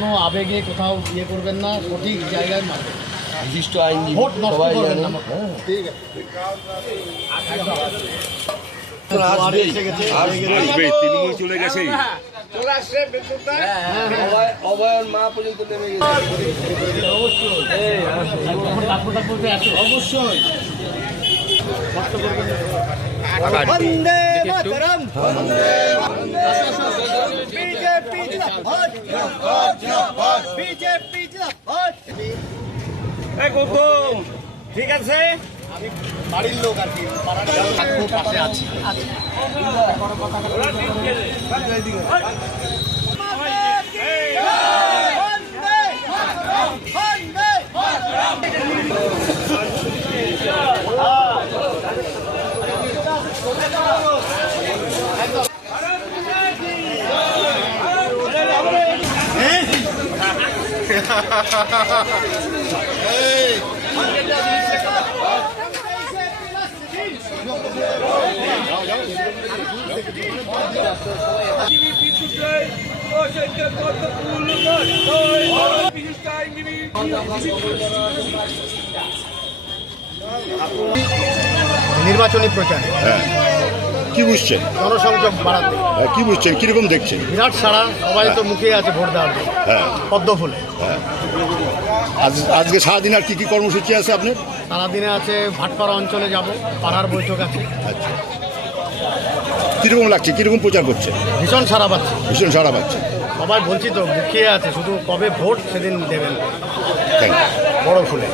কোনো আবেগে কোথাও ইয়ে করবেন না, সঠিক জায়গায় মারবেন। বিশিষ্ট আইনজীবী ভোট নষ্ট সবাই করবেন জানে। না। ঠিক আছে। আসবেই, আসবেই, তৃণমূল চলে গেছে। অভয়ন মা পর্যন্ত নেমে গেছে। এখন ডাক্তার বলতে আছে অবশ্যই বন্দে মাতরম বিজেপি জিন্দাবাদ বিজেপি জিন্দাবাদ। গৌতম ঠিক আছে, আমি বাড়ির লোক আর কি, পাড়ার পাশে আছি। নির্বাচনী প্রচার কি বুঝছেন? জনসংযোগ বাড়াতে কি বুঝছেন, কিরকম দেখছেন? বিরাট সারা, সবাই তো মুখে আছে ভোট দেওয়ার জন্য, হ্যাঁ, পদ্ম ফুলে। আজকে সারাদিন আর কি কি কর্মসূচি আছে আপনার? সারাদিনে আছে ভাটপাড়া অঞ্চলে যাব, পাড়ার বৈঠক আছে। আচ্ছা, কিরকম লাগছে, কিরকম প্রচার করছে? ভীষণ সারা পাচ্ছে, ভীষণ সারা পাচ্ছে। সবাই বলছি তো মুখিয়ে আছে, শুধু কবে ভোট সেদিন দেবেন থ্যাংক ইউ। বড় ফুলে।